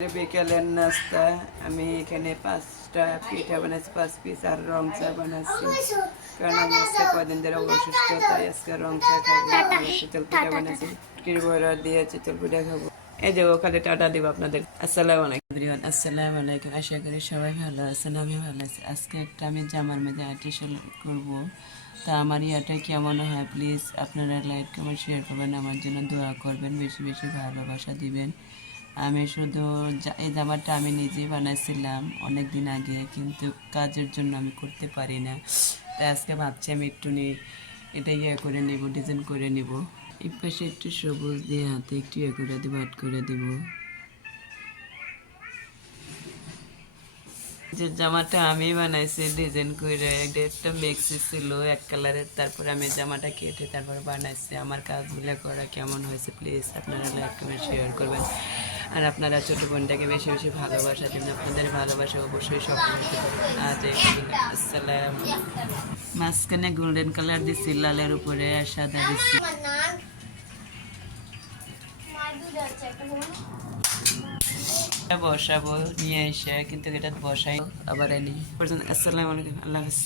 বিকেলের নাস্তা আমি এখানে 5টা পিঠা বানাচ্ছি, 5 পিস, আর রং চা বানাচ্ছি। কারণ আমি আজকে কদিন ধরে অসুস্থ, তাই আজকে রং চা খাবো। আর চিতল পিঠা বানাচ্ছি, বড়া দিয়ে চিতল পিঠা খাবো। এই যে ওখানে টাটা দিব আপনাদের। আসসালামু আলাইকুম। আসসালামু আলাইকুম। আশা করি সবাই ভালো আছেন, আমি ভালো আছি। আজকে একটা আমি জামার মধ্যে আর্টিফিশিয়াল করবো। তা আমার ইয়াটা কেমন হয় প্লিজ আপনারা লাইক কমেন্ট শেয়ার করবেন, আমার জন্য দোয়া করবেন, বেশি বেশি ভালোবাসা দিবেন। আমি শুধু এই জামাটা আমি নিজেই বানাইছিলাম অনেক দিন আগে, কিন্তু কাজের জন্য আমি করতে পারি না। তাই আজকে ভাবছি আমি একটু এটা ইয়ে করে নিব, ডিজাইন করে নিব। এই পাশে একটু সবুজ দিয়ে হাতে একটু ইয়ে করে দিব, অ্যাড করে দিব। যে জামাটা আমি বানাইছি ডিজাইন করে, একটা মেক্সি ছিল এক কালারের, তারপরে আমি জামাটা কেটে তারপরে বানাইছি। আমার কাজগুলো করা কেমন হয়েছে প্লিজ আপনারা লাইক কমেন্ট শেয়ার করবেন, আর আপনারা ছোটো বোনটাকে বেশি বেশি ভালোবাসা দেবেন। আপনাদের ভালোবাসা অবশ্যই সফল হতে পারে। আজ আসসালাম। মাঝখানে গোল্ডেন কালার দিচ্ছি, লালের উপরে আর সাদা দিচ্ছি। বসাবো নিয়ে এসে, কিন্তু এটা বসাই আবার এনি। আসসালামু আলাইকুম, আল্লাহ হাফেজ।